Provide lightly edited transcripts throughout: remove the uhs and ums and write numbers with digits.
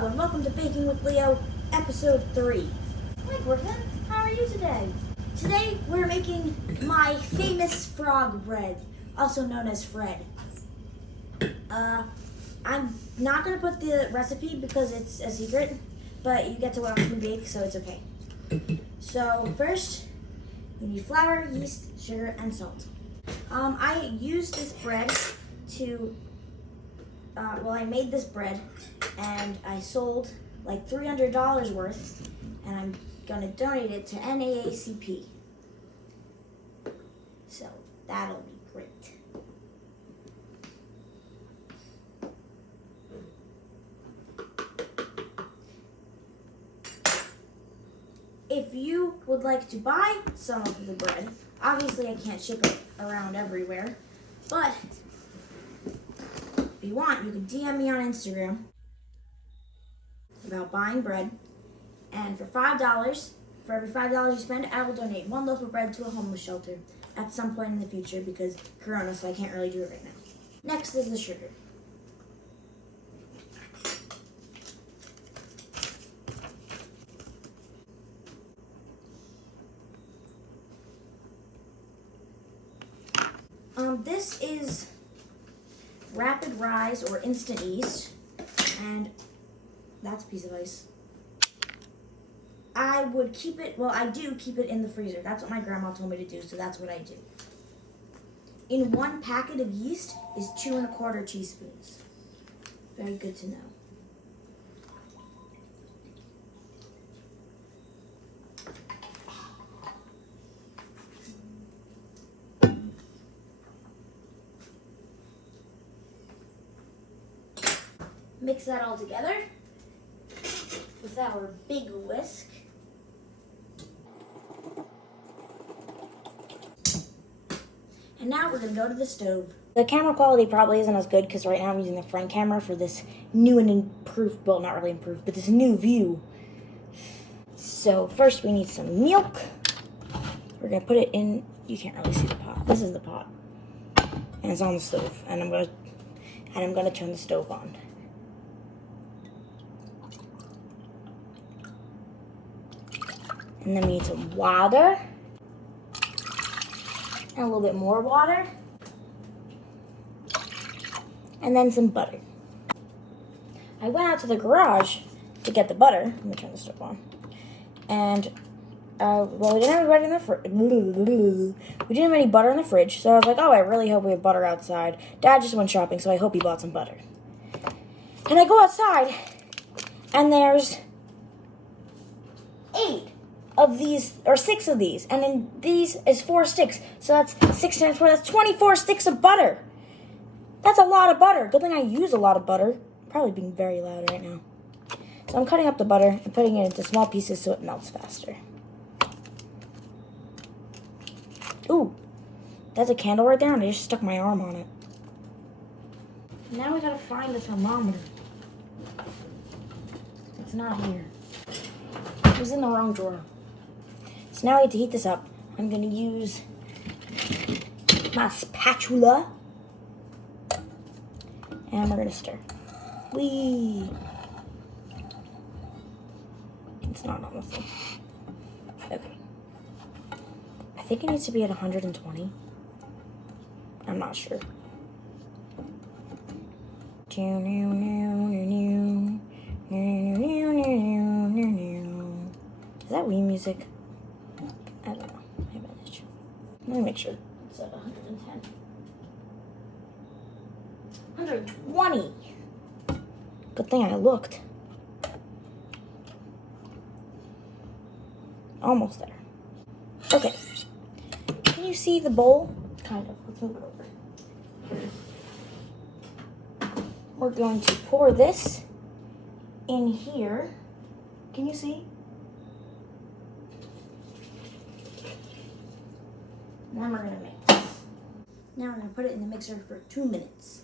Hello and welcome to Baking with Leo, episode 3. Hi Griffin, how are you today? Today we're making my famous frog bread, also known as Fred. I'm not going to put the recipe because it's a secret, but you get to watch me bake, so it's okay. So first, you need flour, yeast, sugar, and salt. I used this bread to, I made this bread and I sold like $300 worth, and I'm gonna donate it to NAACP. So that'll be great. If you would like to buy some of the bread, obviously I can't ship it around everywhere, but if you want, you can DM me on Instagram about buying bread, and for $5, for every $5 you spend, I will donate 1 loaf of bread to a homeless shelter at some point in the future because Corona, so I can't really do it right now. Next is the sugar. This is rapid rise or instant yeast, and that's a piece of ice. I would keep it, I do keep it in the freezer. That's what my grandma told me to do, so that's what I do. In 1 packet of yeast is 2 1/4 teaspoons. Very good to know. Mix that all together with our big whisk. And now we're gonna go to the stove. The camera quality probably isn't as good because right now I'm using the front camera for this new and improved, well, not really improved, but this new view. So first we need some milk. We're gonna put it in, you can't really see the pot. This is the pot. And it's on the stove. And I'm gonna turn the stove on. And then we need some water. And a little bit more water. And then some butter. I went out to the garage to get the butter. Let me turn the stove on. And, we didn't have butter in the we didn't have any butter in the fridge. So I was like, oh, I really hope we have butter outside. Dad just went shopping, so I hope he bought some butter. And I go outside, and there's 8 of these, or 6 of these, and in these is 4 sticks, so that's 6 times 4, that's 24 sticks of butter. That's a lot of butter. Good thing I use a lot of butter. I'm probably being very loud right now. So I'm cutting up the butter and putting it into small pieces so it melts faster. Ooh, that's a candle right there, and I just stuck my arm on it. Now we gotta find the thermometer. It's not here. It was in the wrong drawer. So now I have to heat this up. I'm going to use my spatula. And we're going to stir. Whee! It's not on the thing. Okay. I think it needs to be at 120. I'm not sure. Is that Wii music? I don't know. Maybe it is. Let me make sure it's at 110. 120! Good thing I looked. Almost there. Okay. Can you see the bowl? Kind of. Let's move it over. We're going to pour this in here. Can you see? And then we're going to mix. Now we're going to put it in the mixer for 2 minutes.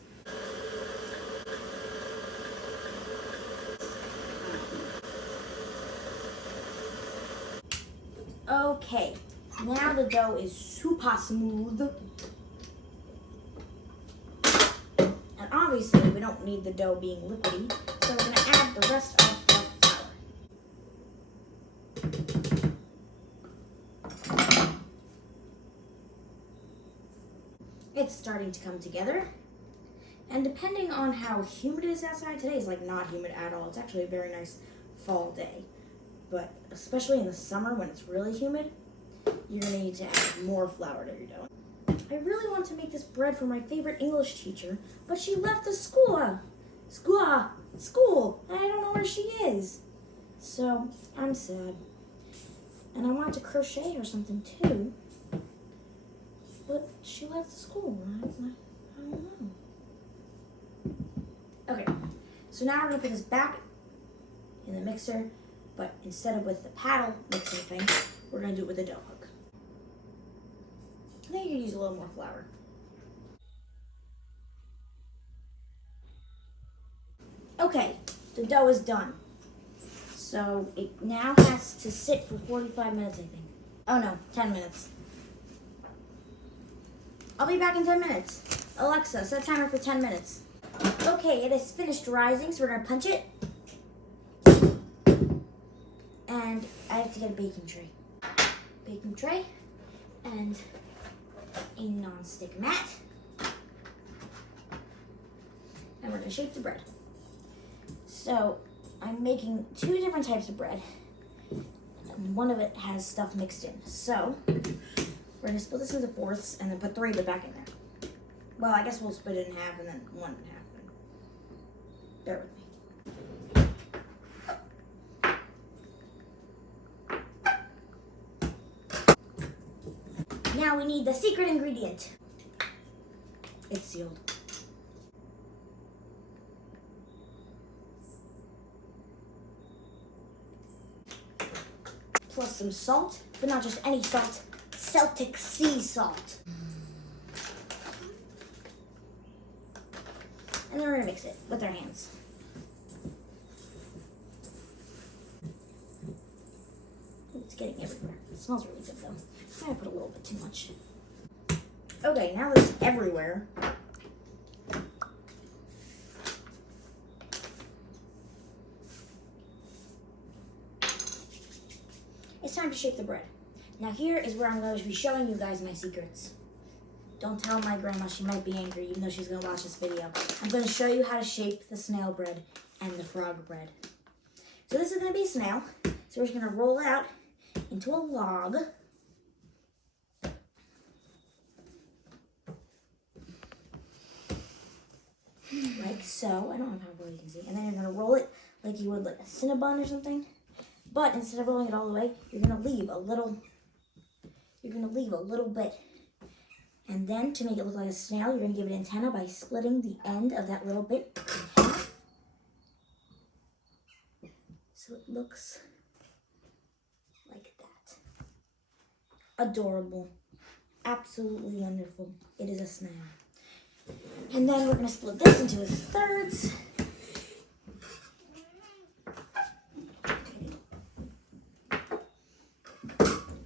Okay, now the dough is super smooth. And obviously we don't need the dough being liquidy, so we're going to add the rest of It's starting to come together. And depending on how humid it is outside, today is like not humid at all. It's actually a very nice fall day. But especially in the summer when it's really humid, you're gonna need to add more flour to your dough. I really want to make this bread for my favorite English teacher, but she left the school. And I don't know where she is. So I'm sad. And I wanted to crochet or something too. But she left the school. I don't know. Okay, so now we're gonna put this back in the mixer, but instead of with the paddle mixing thing, we're gonna do it with a dough hook. I think you can use a little more flour. Okay, the dough is done. So it now has to sit for 45 minutes, I think. Oh no, 10 minutes. I'll be back in 10 minutes. Alexa, set timer for 10 minutes. Okay, it is finished rising, so we're gonna punch it. And I have to get a baking tray. Baking tray and a non-stick mat. And we're gonna shape the bread. So I'm making 2 different types of bread. And one of it has stuff mixed in. So we're gonna split this into 4ths and then put 3 of it back in there. Well, I guess we'll split it in half and then 1 in half. Bear with me. Now we need the secret ingredient. It's sealed. Plus some salt, but not just any salt, Celtic sea salt. And then we're gonna mix it with our hands. It's getting everywhere. It smells really good though. I put a little bit too much. Okay, now that it's everywhere, it's time to shape the bread. Now here is where I'm going to be showing you guys my secrets. Don't tell my grandma, she might be angry even though she's going to watch this video. I'm going to show you how to shape the snail bread and the frog bread. So this is going to be a snail. So we're just going to roll it out into a log. Like so. I don't know how well you can see. And then you're going to roll it like you would like a Cinnabon or something. But instead of rolling it all the way, you're going to leave a little bit. And then to make it look like a snail, you're going to give it antenna by splitting the end of that little bit in half. So it looks like that. Adorable. Absolutely wonderful. It is a snail. And then we're going to split this into 3rds.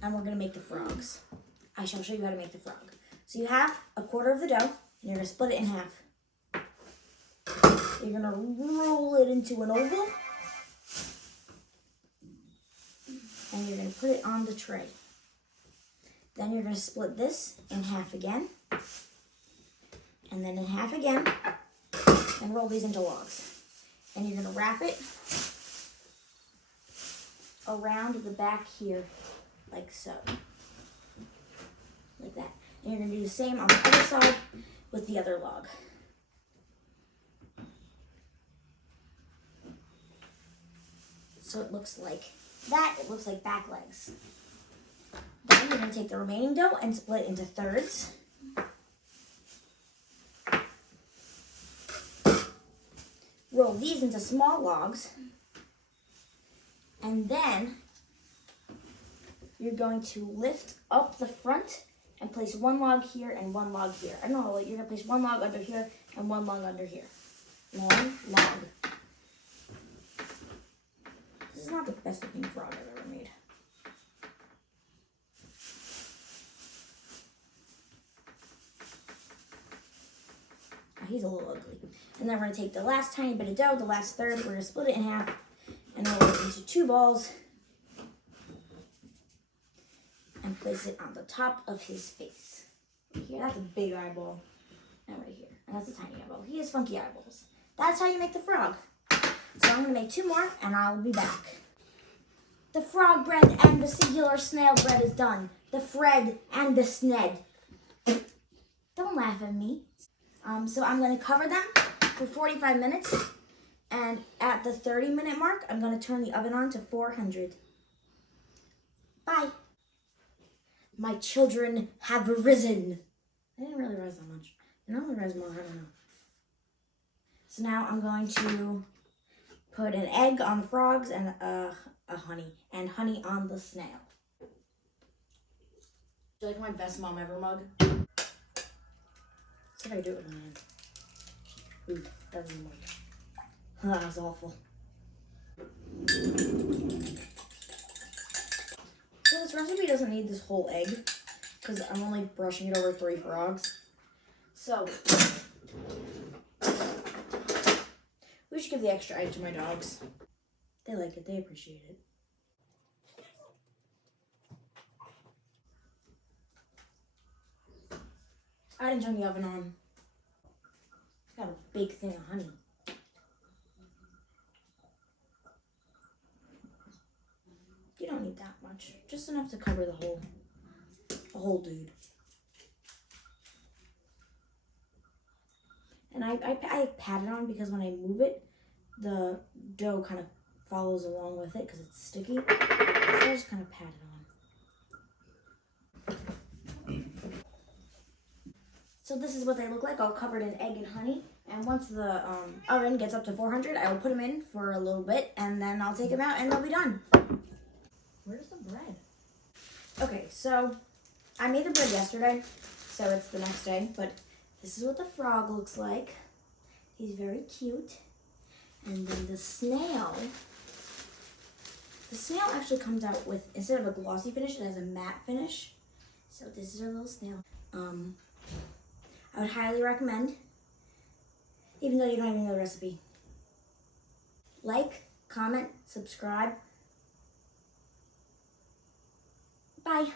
And we're going to make the frogs. I shall show you how to make the frog. So you have a 1/4 of the dough, and you're going to split it in half. You're going to roll it into an oval, and you're going to put it on the tray. Then you're going to split this in half again, and then in half again, and roll these into logs. And you're going to wrap it around the back here, like so. Like that. And you're going to do the same on the other side with the other log. So it looks like that. It looks like back legs. Then you're going to take the remaining dough and split it into 3rds. Roll these into small logs. And then you're going to lift up the front and place 1 log here and 1 log here. I don't know, you're going to place 1 log under here and 1 log under here. 1 log. This is not the best looking frog I've ever made. He's a little ugly. And then we're going to take the last tiny bit of dough, the last 1/3, we're going to split it in half and roll it into 2 balls and place it on the top of his face. Here, that's a big eyeball. And right here. And that's a tiny eyeball. He has funky eyeballs. That's how you make the frog. So I'm going to make 2 more, and I'll be back. The frog bread and the singular snail bread is done. The Fred and the Sned. Don't laugh at me. So I'm going to cover them for 45 minutes. And at the 30-minute mark, I'm going to turn the oven on to 400. Bye. My children have risen. I didn't really rise that much. I normally rise more, I don't know. So now I'm going to put an egg on the frogs and a honey. And honey on the snail. Do you like my best mom ever mug? Said I do it with my hand. Ooh, that was a mug. That was awful. So this recipe doesn't need this whole egg because I'm only brushing it over 3 frogs. So we should give the extra egg to my dogs. They like it, they appreciate it. I didn't turn the oven on. It's got a big thing of honey. You don't need that much. Just enough to cover the whole dude. And I pat it on because when I move it, the dough kind of follows along with it because it's sticky. So I just kind of pat it on. So this is what they look like, all covered in egg and honey. And once the oven gets up to 400, I will put them in for a little bit, and then I'll take them out, and they'll be done. Where's the bread? Okay, so I made the bread yesterday, so it's the next day, but this is what the frog looks like. He's very cute. And then the snail actually comes out with, instead of a glossy finish, it has a matte finish. So this is our little snail. I would highly recommend, even though you don't even know the recipe. Like, comment, subscribe. Bye.